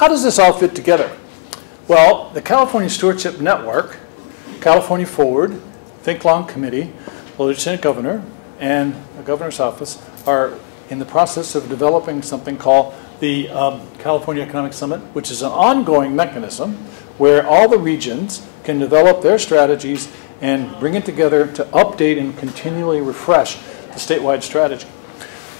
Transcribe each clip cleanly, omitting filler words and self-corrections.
how does this all fit together? Well, the California Stewardship Network, California Forward, Think Long Committee, the Lieutenant Governor, and the Governor's Office are in the process of developing something called the California Economic Summit, which is an ongoing mechanism where all the regions can develop their strategies and bring it together to update and continually refresh the statewide strategy.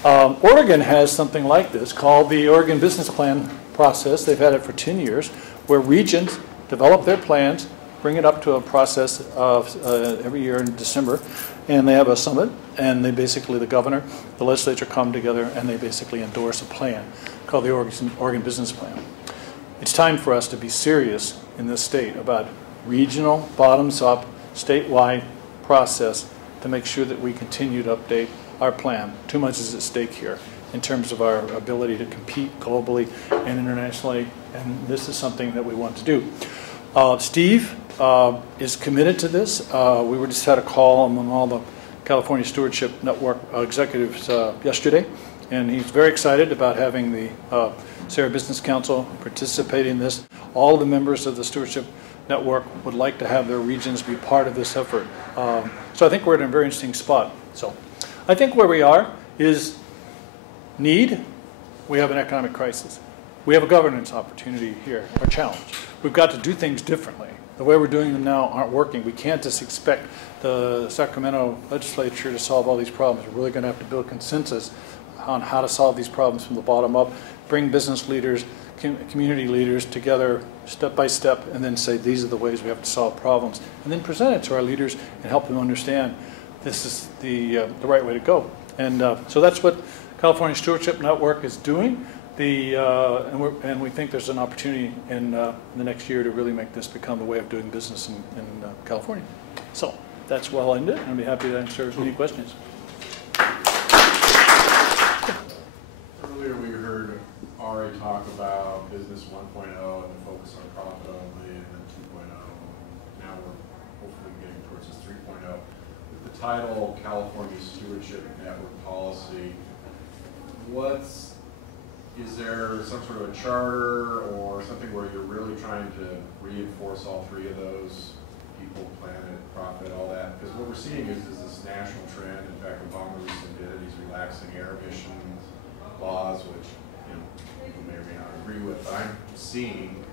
Oregon has something like this called the Oregon Business Plan process. They've had it for 10 years, where regions develop their plans, bring it up to a process of every year in December, and they have a summit, and they basically, the governor, the legislature come together, and they basically endorse a plan called the Oregon Business Plan. It's time for us to be serious in this state about regional, bottoms-up, statewide process to make sure that we continue to update our plan. Too much is at stake here in terms of our ability to compete globally and internationally, and this is something that we want to do. Steve is committed to this. We just had a call among all the California Stewardship Network executives yesterday, and he's very excited about having the Sarah Business Council participate in this. All the members of the Stewardship Network would like to have their regions be part of this effort. So I think we're in a very interesting spot. So I think where we are is need. We have an economic crisis. We have a governance opportunity here, or challenge. We've got to do things differently. The way we're doing them now aren't working. We can't just expect the Sacramento legislature to solve all these problems. We're really going to have to build consensus on how to solve these problems from the bottom up, bring business leaders, community leaders together step by step, and then say these are the ways we have to solve problems, and then present it to our leaders and help them understand this is the right way to go. And so that's what California Stewardship Network is doing. And we think there's an opportunity in the next year to really make this become the way of doing business in California. So that's well ended. I'd be happy to answer any questions. Earlier we heard Ari talk about business 1.0 and the focus on profit only, and then 2.0. Now we're hopefully getting towards this 3.0. With the title California Stewardship Network Policy, is there some sort of a charter or something where you're really trying to reinforce all three of those, people, planet, profit, all that? Because what we're seeing is this national trend. In fact, Obama recently did it. He's relaxing air emissions laws, which people may or may not agree with. But I'm seeing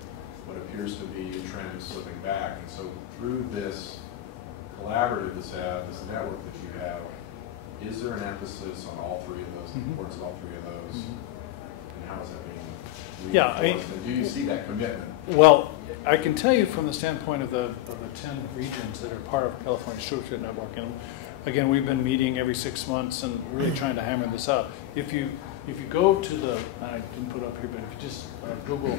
what appears to be a trend of slipping back. And so through this collaborative, this network that you have, is there an emphasis on all three of those, the importance of all three of those? How is that being reinforced? And do you see that commitment? Well, I can tell you from the standpoint of the 10 regions that are part of California Stewardship Network, and again, we've been meeting every 6 months and really trying to hammer this out. If you go to the, I didn't put it up here, but if you just Google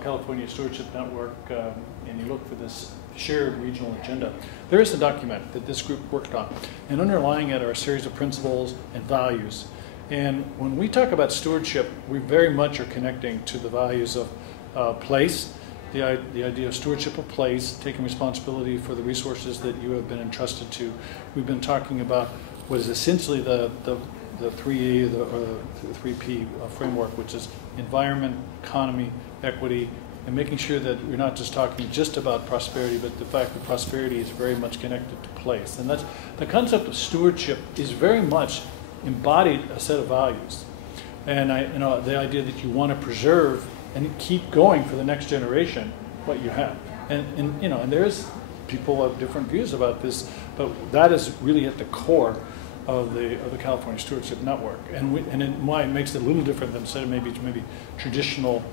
California Stewardship Network and you look for this shared regional agenda, there is a document that this group worked on, and underlying it are a series of principles and values. And when we talk about stewardship, we very much are connecting to the values of place, the idea of stewardship of place, taking responsibility for the resources that you have been entrusted to. We've been talking about what is essentially the 3E or the 3P framework, which is environment, economy, equity, and making sure that we're not just talking just about prosperity, but the fact that prosperity is very much connected to place. And that's the concept of stewardship is very much embodied a set of values, and the idea that you want to preserve and keep going for the next generation what you have, and there's people have different views about this, but that is really at the core of the California Stewardship Network, and why it makes it a little different than say maybe traditional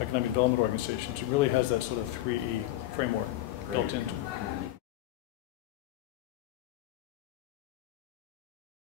economic development organizations. It really has that sort of 3E framework built into it.